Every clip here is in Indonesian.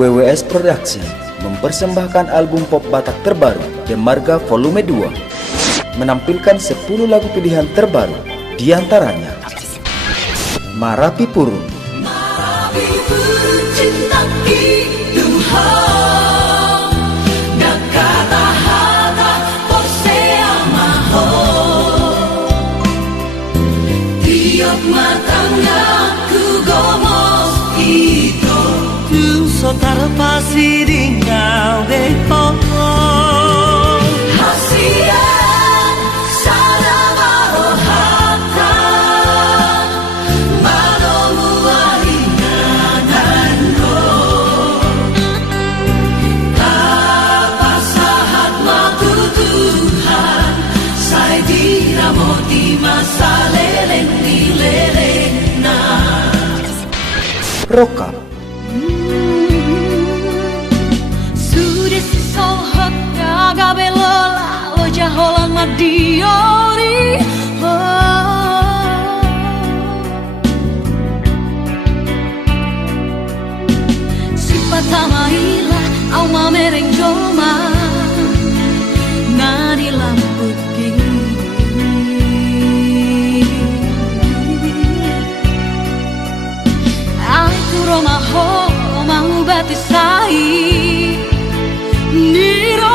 WWS Production mempersembahkan album pop Batak terbaru Demarga Volume 2, menampilkan 10 lagu pilihan terbaru, diantaranya Marapi Purun, Marapi Purun Cinta Tuhan, Nakata Hata Posea Maho, Tiok Matangga Kugomos Ito, Sotar pasi ringal deho Hasia Sadama Ohata Malomu Aringanango Kapasahat matutuhan Say diramoti masaleleng dileleng na Rokap, Gabelola oja holan madiori Sipata maila au mamereng joma Nadi lamput Aku romaho mau batisai Niro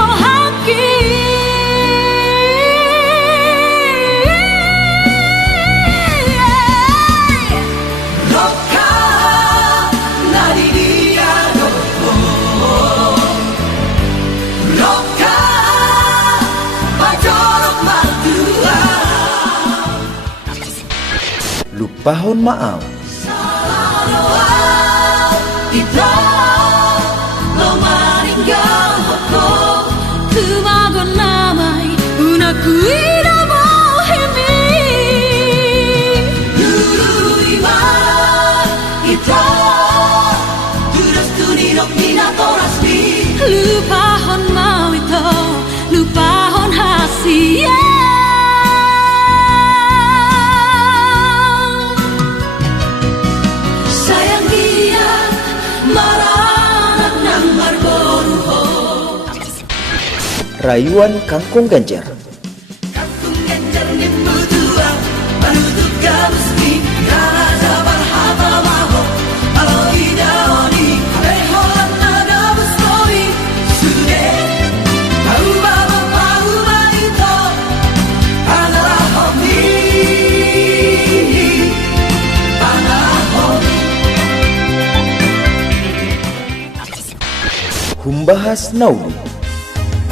Lupahon Maau, Lupahon mau itu, lupahon hasia Sayang dia maranak nang marboruho Rayuan Kangkung Genjer, Kangkung Genjer nimbutua Manutut gamusni Kana jabar hata maho Alo idaoni Reholan nada buskoi Sude Tau baba pau maito Panara homi Panara homi Humbahas Naudi,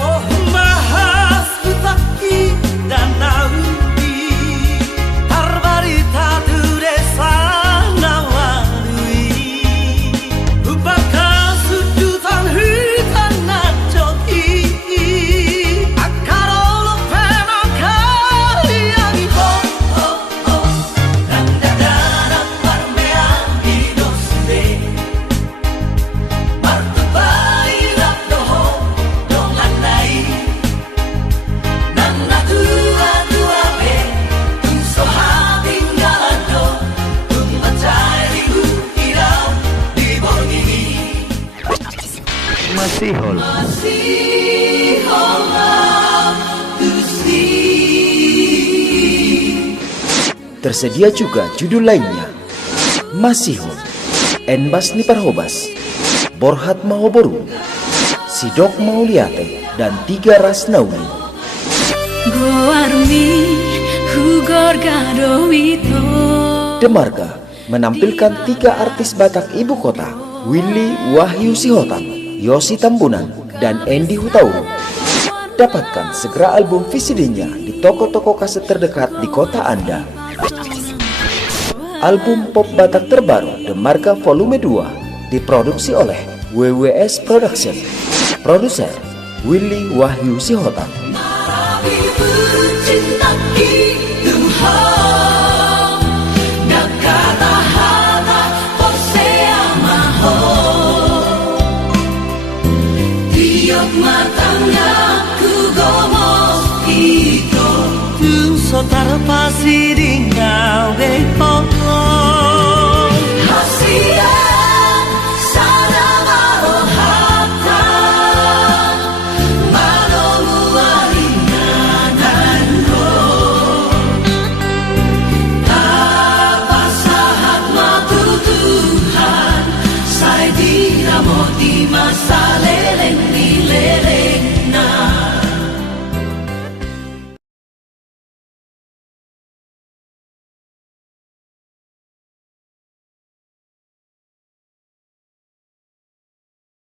Oh mahas utaki dan naudi Harbarita tu desa nawarui Upaka sujutan hutan nacoki Akarolo penang kalian Oh oh oh Nanda darat parmean hidosde Martubai rap doho dongan nai Nanda tua tua be Unso hating galado Tumacay ukiraw di bongi Masihol, Masih holang Gusti tersedia juga judul lainnya Masihol, Enbas Niparhobas, Borhat Mahoboru, Sidok Mauliate, dan Tiga Ras Naudi. Goarmi hugor gado itu Demarga menampilkan 3 artis Batak ibu kota, Willy Wahyu Sihotan, Yosi Tambunan, dan Endi Hutauru. Dapatkan segera album VCD-nya di toko-toko kaset terdekat di kota Anda. Album pop Batak terbaru Demarga Volume 2 diproduksi oleh WWS Production. Produser Willy Wahyu Sihotan. Marapi Purun Cinta